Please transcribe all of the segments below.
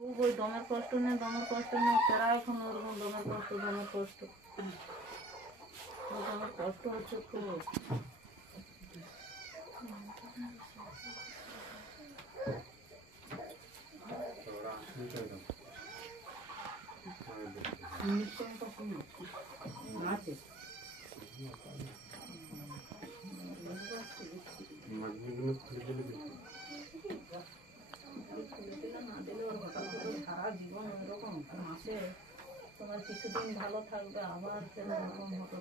ওই দমের কষ্ট নেই প্রায় এখন ওরকম দমের কষ্ট দমের কষ্ট হচ্ছে খুব। সারা জীবন এরকম মাসে তোমার কিছুদিন ভালো থাকবে আবার কেন এরকম হতো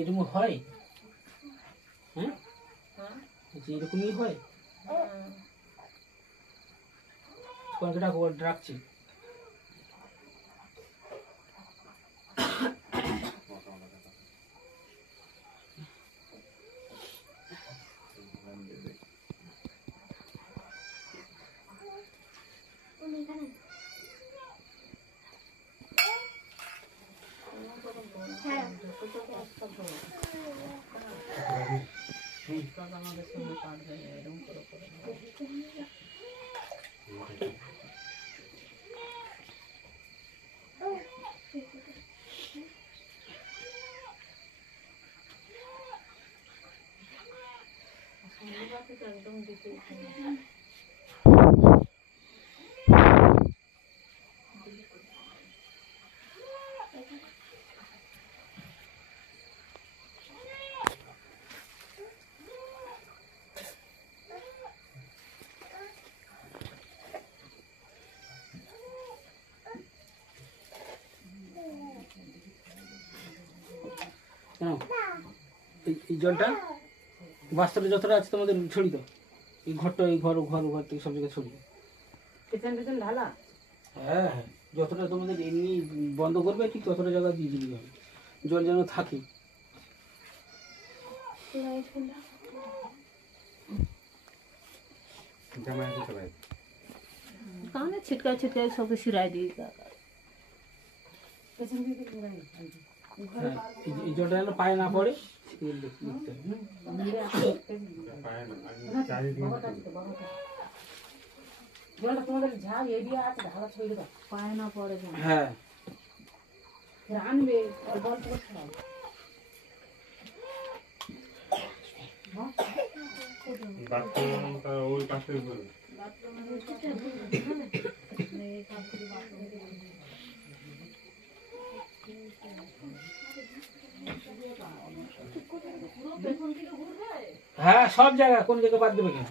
এরকম হয়। হ্যাঁ এরকমই হয়। ডাকছি আমাদের সঙ্গে কাটবে এরকম করে একদম দিতে এই জলটা বাস্তবে যতটা আছে তোমাদের ছড়ি তো এই ঘরটা এই ঘর ঘর থেকে সব জায়গায় ছড়ি কিচেন ঢালা। হ্যাঁ হ্যাঁ যতটা তোমাদের এমনি বন্ধ করবে ঠিক ততটা জায়গা দিয়ে দিতে হবে জল যেন থাকে। কানে ছিটকায় সব সিরাই দিই এই জলটা যেন পায়ে না পড়ে তোমাদের ঝাল এরিয়া আছে ঢালা ছড়িয়ে দাও পায়ে না পড়ে। হ্যাঁ আনবে আর বল ওই পাশে হ্যাঁ সব জায়গা কোন জায়গায় বাদ দেবে কেন।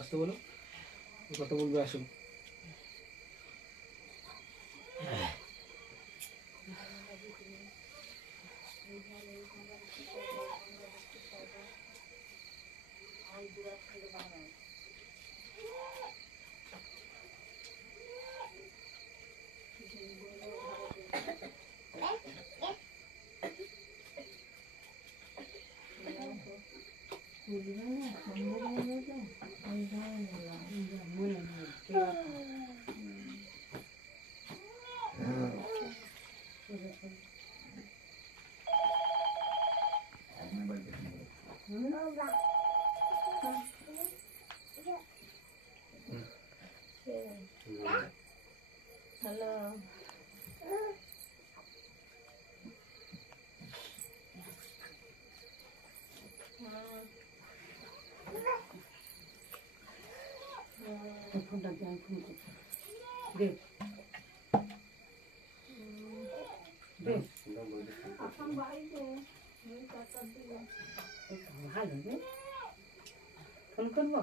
আসতে বলো কথা বলবে আসুন। হ্যালো ফোনটা দিয়ে আমি ফোন করছি দে দে এখন বাড়িতে চারটার দিকে ভালো রে ফোন করবো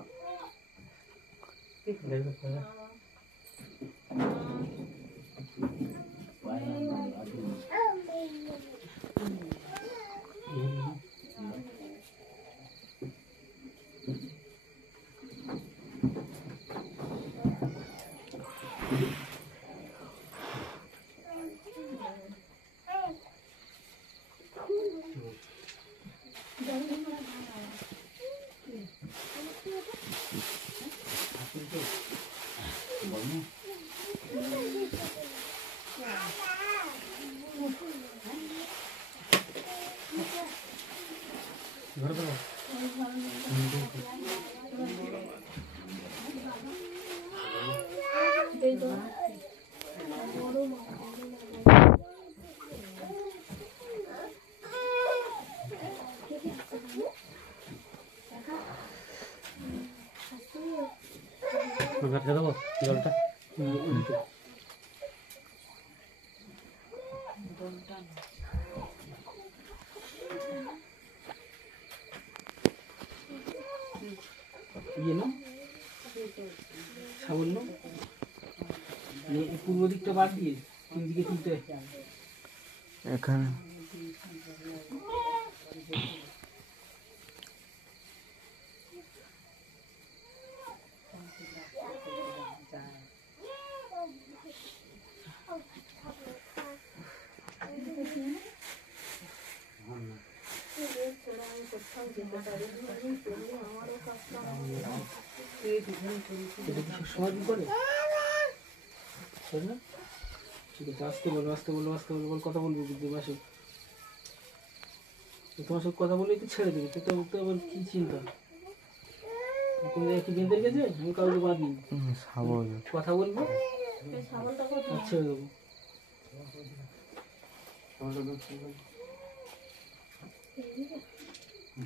ঘাটে দেবো জলটা ইয়ে না সাবল না এই পূর্ব দিকটা বাদ দিয়ে তিন দিকে তুলতে এখানে সহজ করে না ঠিক আছে আসতে বলো আসতে বলো আসতে বলো বল কথা বলবো বুঝতে পারছো তোমার সব কথা বলেই তো ছেড়ে দেবে তো তো আবার কি চিন্তা তুমি কি বেঁধে গেছে আমি কাউকে বাঁধি সাবল কথা বলবো এই ছাগলটা কত আর ছেড়ে দেবো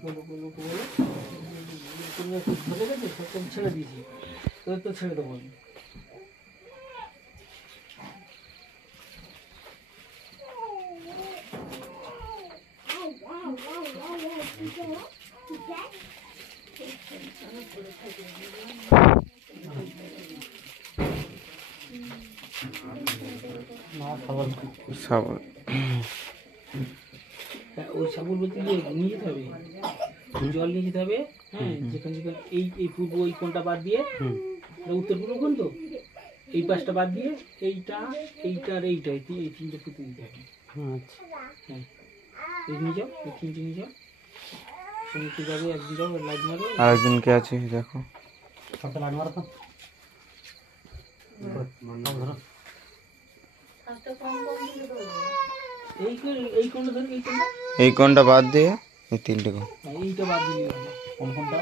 বলো বলো বলো তুমি একটু ধরে গেছে সব ছেড়ে দিয়েছি তোর তো ছেড়ে দেবো আমি সাবল ওই সাবল বলতে গিয়ে নিয়ে যেতে হবে জল নিয়ে যেতে হবে হ্যাঁ যেখানে যেখানে এই পূর্ব ওই কোনটা বাদ দিয়ে উত্তর পূর্ব কোন তো এই পাশটা বাদ দিয়ে এইটা এইটা আর এইটা এই তিনটে পুঁতে দিতে হবে হ্যাঁ এই নিয়ে যাও এই তিনটে নিয়ে যাও সমিতি যাবে একদিন যাও লাইট মারো আরেকজন কে আছে দেখো লাইট মারো তো ফার্স্টে কম কম দিলে ধরবে এই কোনটা ধরে এই কোনটা এই কোনটা বাদ দিয়ে এই তিনটে কোন এইটা বাদ দিলে কোন কোনটা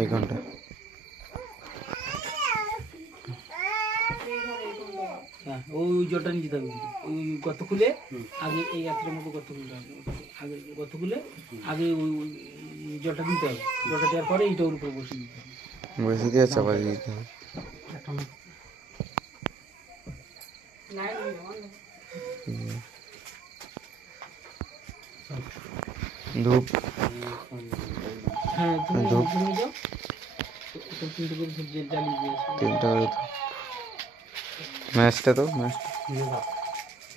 এই কোনটা হ্যাঁ ওই জলটা নিয়ে যেতে হবে ওই গর্ত খুলে আগে এই একটার মতো গর্ত খুলতে হবে আগে গর্ত খুলে আগে ওই জলটা দিতে হবে জলটা দেওয়ার পরে এইটা ওর উপরে বসিয়ে দিতে হবে বসে দিয়ে চাপা দিয়ে দিতে হবে ধূপ হ্যাঁ তুমি ধূপ। নিয়ে যাও ওটা তিনটে করে ধূপ দিয়ে জ্বালিয়ে দিয়েছে তিনটা করে ধূপ। ম্যাচটা তো ম্যাচটা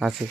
আছে